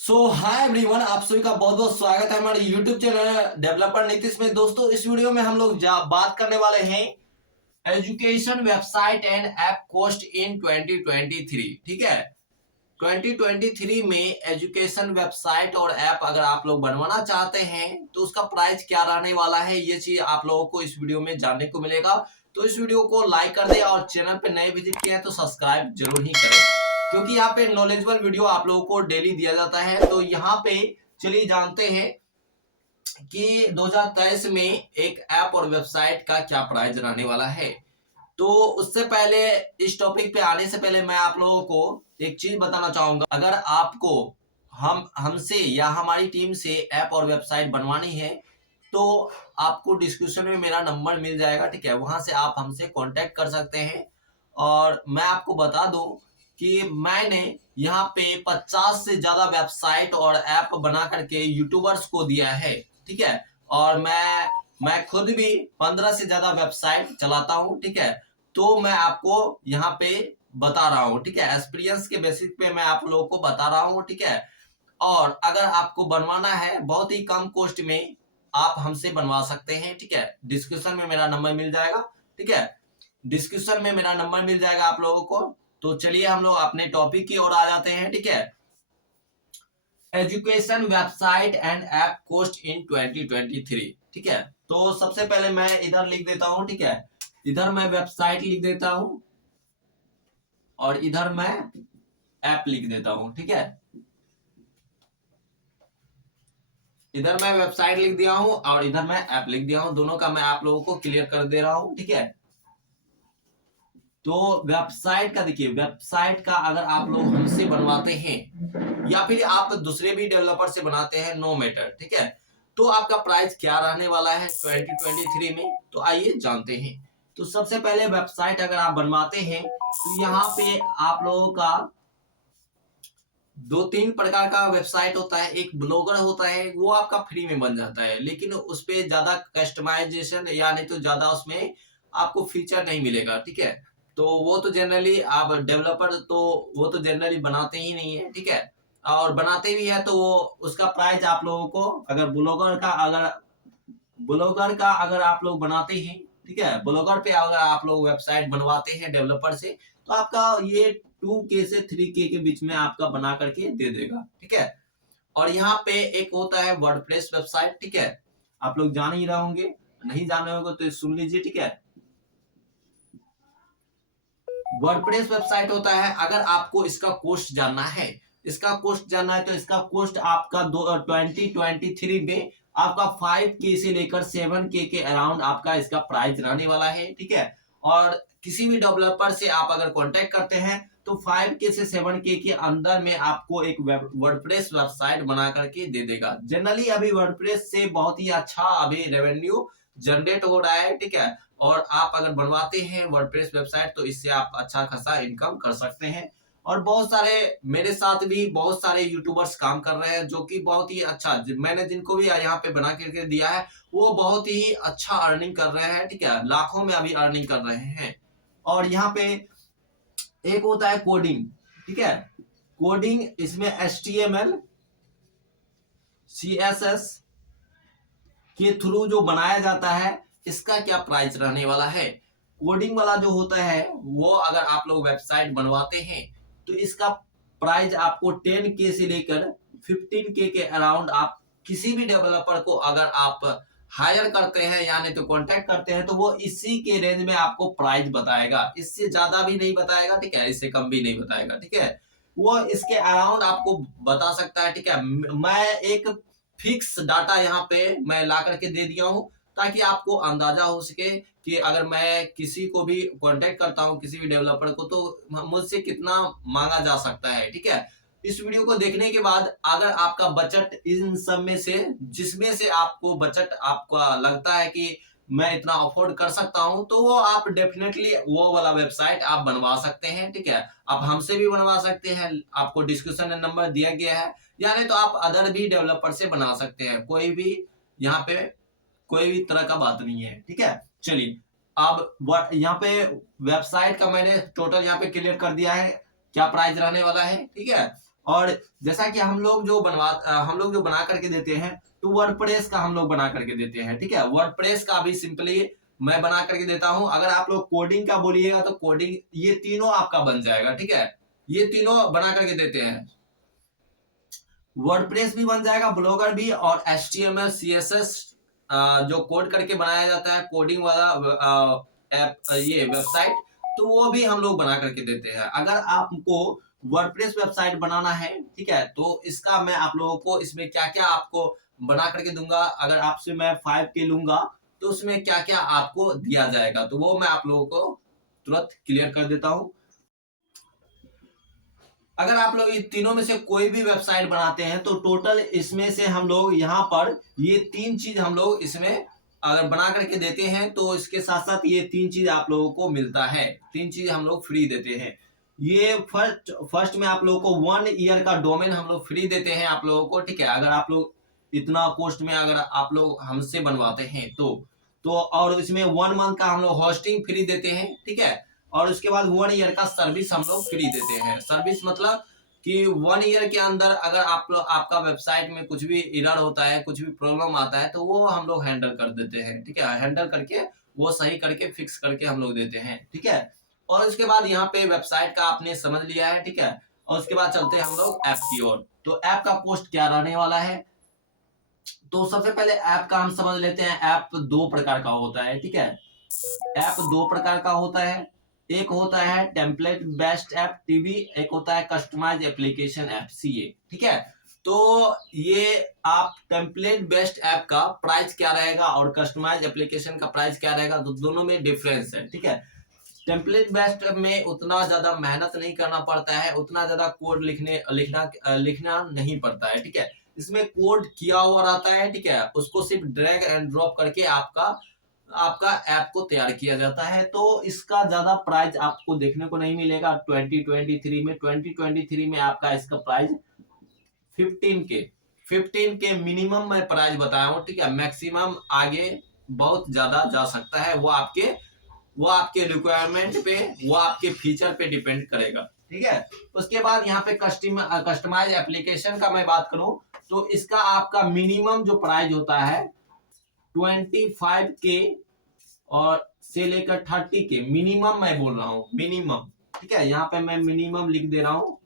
Hi everyone, आप सभी का बहुत बहुत स्वागत है हमारे यूट्यूब चैनल डेवलपर नीतीश में। दोस्तों, इस वीडियो में हम लोग बात करने वाले हैं education website and app cost in 2023। ठीक है, 2023 में एजुकेशन वेबसाइट और ऐप अगर आप लोग बनवाना चाहते हैं तो उसका प्राइस क्या रहने वाला है, ये चीज आप लोगों को इस वीडियो में जानने को मिलेगा। तो इस वीडियो को लाइक कर दें और चैनल पे नए विजिट किए हैं तो सब्सक्राइब जरूर ही करें, क्योंकि यहाँ पे नॉलेजेबल वीडियो आप लोगों को डेली दिया जाता है। तो यहाँ पे चलिए जानते हैं कि 2023 में एक ऐप और वेबसाइट का क्या प्राइस रहने वाला है। तो उससे पहले, इस टॉपिक पे आने से पहले मैं आप लोगों को एक चीज बताना चाहूंगा। अगर आपको हमसे या हमारी टीम से ऐप और वेबसाइट बनवानी है तो आपको डिस्क्रिप्शन में मेरा नंबर मिल जाएगा। ठीक है, वहां से आप हमसे कांटेक्ट कर सकते हैं। और मैं आपको बता दूं कि मैंने यहाँ पे 50 से ज्यादा वेबसाइट और ऐप बना करके यूट्यूबर्स को दिया है। ठीक है, और मैं खुद भी 15 से ज्यादा वेबसाइट चलाता हूँ। ठीक है, तो मैं आपको यहाँ पे बता रहा हूँ। ठीक है, एक्सपीरियंस के बेसिस पे मैं आप लोगों को बता रहा हूँ। ठीक है, और अगर आपको बनवाना है बहुत ही कम कॉस्ट में, आप हमसे बनवा सकते हैं। ठीक है, डिस्क्रिप्शन में मेरा नंबर मिल जाएगा। ठीक है, डिस्क्रिप्शन में मेरा नंबर मिल जाएगा आप लोगों को। तो चलिए हम लोग अपने टॉपिक की ओर आ जाते हैं। ठीक है, education website and app cost in 2023। ठीक है, तो सबसे पहले मैं इधर लिख देता हूं। ठीक है, इधर मैं वेबसाइट लिख देता हूं और इधर मैं ऐप लिख देता हूं। ठीक है, इधर मैं वेबसाइट लिख दिया हूं और इधर मैं ऐप लिख दिया हूं। दोनों का मैं आप लोगों को क्लियर कर दे रहा हूं। ठीक है, तो वेबसाइट का देखिए, वेबसाइट का अगर आप लोग हमसे बनवाते हैं या फिर आप दूसरे भी डेवलपर से बनाते हैं, नो मैटर। ठीक है, तो आपका प्राइस क्या रहने वाला है 2023 में, तो आइए जानते हैं। तो सबसे पहले वेबसाइट अगर आप बनवाते हैं तो यहाँ पे आप लोगों का दो तीन प्रकार का वेबसाइट होता है। एक ब्लॉगर होता है, वो आपका फ्री में बन जाता है, लेकिन उस पे ज्यादा कस्टमाइजेशन या नहीं तो ज्यादा उसमें आपको फीचर नहीं मिलेगा। ठीक है, तो वो तो जनरली आप डेवलपर तो वो तो जनरली बनाते ही नहीं है। ठीक है, और बनाते भी है तो वो उसका प्राइस आप लोगों को, अगर आप लोग बनाते हैं, ठीक है, ब्लॉगर पे अगर आप लोग वेबसाइट बनवाते हैं डेवलपर से, तो आपका ये 2K से 3K के बीच में आपका बना करके दे देगा। ठीक है, और यहाँ पे एक होता है वर्डप्रेस वेबसाइट। ठीक है, आप लोग जान ही रहे होंगे, नहीं जान रहे होंगे तो सुन लीजिए। ठीक है, वर्डप्रेस वेबसाइट होता है। अगर आपको इसका कॉस्ट जानना है, तो इसका कॉस्ट आपका 2023 में आपका 5K से लेकर 7K के अराउंड आपका इसका प्राइस रहने वाला है। ठीक है, और किसी भी डेवलपर से आप अगर कांटेक्ट करते हैं तो 5K से 7K के अंदर में आपको एक वर्डप्रेस वेबसाइट बना करके दे देगा। जनरली अभी वर्डप्रेस से बहुत ही अच्छा अभी रेवेन्यू जनरेट हो रहा है। ठीक है, और आप अगर बनवाते हैं वर्डप्रेस वेबसाइट तो इससे आप अच्छा खासा इनकम कर सकते हैं। और बहुत सारे मेरे साथ भी बहुत सारे यूट्यूबर्स काम कर रहे हैं जो कि बहुत ही अच्छा, मैंने जिनको भी यहाँ पे बना करके दिया है वो बहुत ही अच्छा अर्निंग कर रहे हैं। ठीक है, लाखों में अभी अर्निंग कर रहे हैं। और यहाँ पे एक होता है कोडिंग। ठीक है, कोडिंग, इसमें HTML CSS के थ्रू जो बनाया जाता है, इसका क्या प्राइस रहने वाला है। कोडिंग वाला जो होता है वो अगर आप लोग वेबसाइट बनवाते हैं तो इसका प्राइस आपको 10K से लेकर 15K के अराउंड, आप किसी भी डेवलपर को अगर आप हायर करते हैं यानी तो कांटेक्ट करते हैं तो वो इसी के रेंज में आपको प्राइस बताएगा। इससे ज्यादा भी नहीं बताएगा, ठीक है, इससे कम भी नहीं बताएगा। ठीक है, वो इसके अराउंड आपको बता सकता है। ठीक है, मैं एक फिक्स डाटा यहाँ पे मैं ला करके दे दिया हूँ ताकि आपको अंदाजा हो सके कि अगर मैं किसी को भी कांटेक्ट करता हूँ, किसी भी डेवलपर को, तो मुझसे कितना मांगा जा सकता है। ठीक है, इस वीडियो को देखने के बाद अगर आपका बजट इन सब में से जिसमें से आपको बजट आपका लगता है कि मैं इतना अफोर्ड कर सकता हूं, तो वो आप डेफिनेटली वो वाला वेबसाइट आप बनवा सकते हैं। ठीक है, आप हमसे भी बनवा सकते हैं, आपको डिस्क्रिप्शन में नंबर दिया गया है, यानी तो आप अदर भी डेवलपर से बना सकते हैं। कोई भी यहाँ पे कोई भी तरह का बात नहीं है। ठीक है, चलिए अब यहाँ पे वेबसाइट का मैंने टोटल यहाँ पे क्लियर कर दिया है क्या प्राइस रहने वाला है। ठीक है, और जैसा कि हम लोग जो बना करके देते हैं, तो वर्डप्रेस का हम लोग बना करके देते हैं, ठीक है। वर्डप्रेस का भी सिंपली मैं बना करके देता हूं। अगर आप लोग कोडिंग का बोलिएगा तो कोडिंग ये तीनों आपका बन जाएगा, ठीक है। ये तीनों बना करके देते हैं, वर्डप्रेस भी बन जाएगा, ब्लॉगर भी, और HTML CSS जो कोड करके बनाया जाता है कोडिंग वाला ऐप, ये वेबसाइट, तो वो भी हम लोग बना करके देते हैं। अगर आपको वर्डप्रेस वेबसाइट बनाना है, ठीक है, तो इसका मैं आप लोगों को इसमें क्या क्या आपको बना करके दूंगा। अगर आपसे मैं 5K लूंगा तो उसमें क्या क्या आपको दिया जाएगा, तो वो मैं आप लोगों को तुरंत क्लियर कर देता हूं। अगर आप लोग इन तीनों में से कोई भी वेबसाइट बनाते हैं तो टोटल इसमें से हम लोग यहाँ पर ये 3 चीज हम लोग इसमें अगर बना करके देते हैं तो इसके साथ साथ ये 3 चीज आप लोगों को मिलता है, 3 चीज हम लोग फ्री देते हैं। ये फर्स्ट में आप लोगों को 1 ईयर का डोमेन हम लोग फ्री देते हैं आप लोगों को, ठीक है। अगर आप लोग इतना कॉस्ट में अगर आप लोग हमसे बनवाते हैं तो और इसमें 1 मंथ का हम लोग होस्टिंग फ्री देते हैं, ठीक है। और उसके बाद 1 ईयर का सर्विस हम लोग फ्री देते हैं। सर्विस मतलब कि 1 ईयर के अंदर अगर आपका वेबसाइट में कुछ भी एरर होता है, कुछ भी प्रॉब्लम आता है, तो वो हम लोग हैंडल कर देते हैं, ठीक है। हैंडल करके वो सही करके फिक्स करके हम लोग देते हैं, ठीक है। और उसके बाद यहाँ पे वेबसाइट का आपने समझ लिया है, ठीक है। और उसके बाद चलते हैं हम लोग ऐप की ओर। तो ऐप का कॉस्ट क्या रहने वाला है, तो सबसे पहले ऐप का हम समझ लेते हैं। ऐप 2 प्रकार का होता है, ठीक है। ऐप 2 प्रकार का होता है, एक होता है टेम्पलेट बेस्ड ऐप TB, एक होता है कस्टमाइज एप्लीकेशन ऐप CA, ठीक है। तो ये आप टेम्पलेट बेस्ड ऐप का प्राइस क्या रहेगा और कस्टमाइज एप्लीकेशन का प्राइस क्या रहेगा, तो दोनों में डिफरेंस है, ठीक है। टेम्पलेट बेस्ड में उतना ज्यादा मेहनत नहीं करना पड़ता है, उतना ज्यादा कोड लिखना नहीं पड़ता है, ठीक है। इसमें कोड किया हुआ रहता है, ठीक है, उसको सिर्फ ड्रैग एंड ड्रॉप करके आपका आपका ऐप को तैयार किया जाता है। तो इसका ज्यादा प्राइस आपको देखने को नहीं मिलेगा 2023 में आपका इसका प्राइस 15K 15K मिनिमम मैं प्राइस बताया हूँ, ठीक है। मैक्सिमम आगे बहुत ज्यादा जा सकता है, वो आपके रिक्वायरमेंट पे, वो आपके फीचर पे डिपेंड करेगा, ठीक है। उसके बाद यहाँ पे कस्टमाइज एप्लीकेशन का मैं बात करूं तो इसका आपका मिनिमम जो प्राइस होता है 25K और से लेकर 30K मिनिमम मैं बोल रहा हूँ, मिनिमम, ठीक है। यहाँ पे मैं मिनिमम लिख दे रहा हूँ।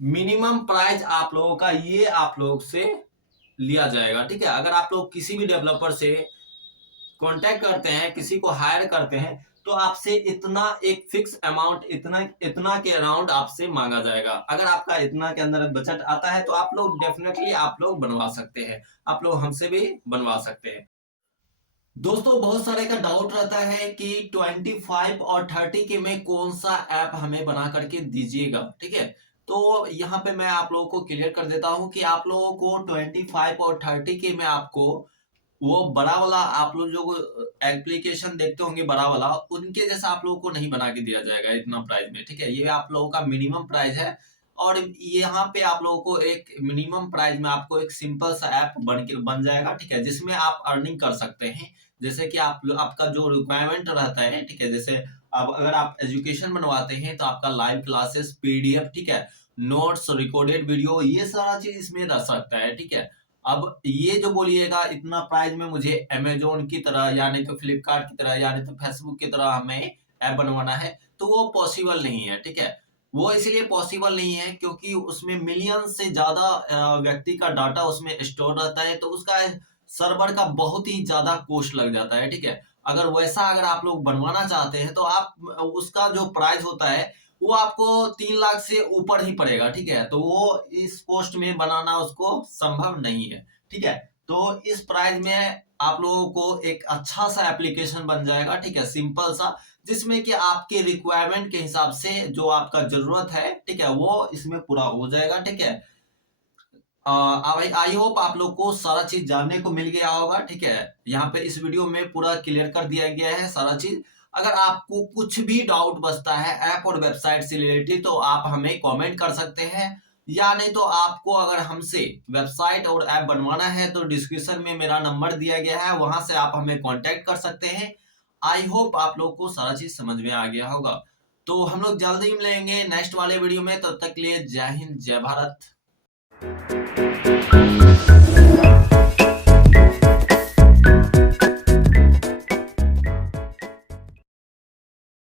मिनिमम प्राइस आप लोगों का ये आप लोग से लिया जाएगा, ठीक है। अगर आप लोग किसी भी डेवलपर से कांटेक्ट करते हैं, किसी को हायर करते हैं, तो आपसे इतना एक फिक्स अमाउंट, इतना के अराउंड आपसे मांगा जाएगा। अगर आपका इतना के अंदर बजट आता है तो आप लोग डेफिनेटली आप लोग बनवा सकते हैं, आप लोग हमसे भी बनवा सकते हैं। दोस्तों बहुत सारे का डाउट रहता है कि 25 और 30K में कौन सा ऐप हमें बना करके दीजिएगा, ठीक है। तो यहाँ पे मैं आप लोगों को क्लियर कर देता हूँ कि आप लोगों को 25 और 30K में आपको वो बड़ा वाला, आप लोग जो एप्लीकेशन देखते होंगे बड़ा वाला, उनके जैसा आप लोगों को नहीं बना के दिया जाएगा इतना प्राइस में, ठीक है। ये आप लोगों का मिनिमम प्राइस है। और यहाँ पे आप लोगों को एक मिनिमम प्राइस में आपको एक सिंपल सा ऐप बन जाएगा, ठीक है, जिसमें आप अर्निंग कर सकते हैं। जैसे कि आपका जो रिक्वायरमेंट रहता है, ठीक है, जैसे अब अगर आप एजुकेशन बनवाते हैं तो आपका लाइव क्लासेस PDF, ठीक है, नोट्स, रिकॉर्डेड वीडियो, ये सारा चीज इसमें रह सकता है, ठीक है। अब ये जो बोलिएगा इतना प्राइस में मुझे अमेजोन की तरह या नहीं तो फ्लिपकार्ट की तरह या नहीं तो फेसबुक की तरह हमें ऐप बनवाना है, तो वो पॉसिबल नहीं है, ठीक है। वो इसलिए पॉसिबल नहीं है क्योंकि उसमें मिलियन से ज्यादा व्यक्ति का डाटा उसमें स्टोर रहता है, तो उसका सर्वर का बहुत ही ज्यादा कॉस्ट लग जाता है, ठीक है। अगर आप लोग बनवाना चाहते हैं तो आप उसका जो प्राइस होता है वो आपको 3 लाख से ऊपर ही पड़ेगा, ठीक है। तो वो इस कॉस्ट में बनाना उसको संभव नहीं है, ठीक है। तो इस प्राइस में आप लोगों को एक अच्छा सा एप्लीकेशन बन जाएगा, ठीक है, सिंपल सा, जिसमें कि आपके रिक्वायरमेंट के हिसाब से जो आपका जरूरत है, ठीक है, वो इसमें पूरा हो जाएगा, ठीक है। आई होप आप लोग को सारा चीज जानने को मिल गया होगा, ठीक है। यहाँ पे इस वीडियो में पूरा क्लियर कर दिया गया है सारा चीज। अगर आपको कुछ भी डाउट बचता है ऐप और वेबसाइट से रिलेटेड तो आप हमें कमेंट कर सकते हैं, या नहीं तो आपको अगर हमसे वेबसाइट और ऐप बनवाना है तो डिस्क्रिप्शन में मेरा नंबर दिया गया है, वहां से आप हमें कांटेक्ट कर सकते हैं। आई होप आप लोग को सारा चीज समझ में आ गया होगा। तो हम लोग जल्द ही मिलेंगे नेक्स्ट वाले वीडियो में, तब तक के लिए जय हिंद जय भारत।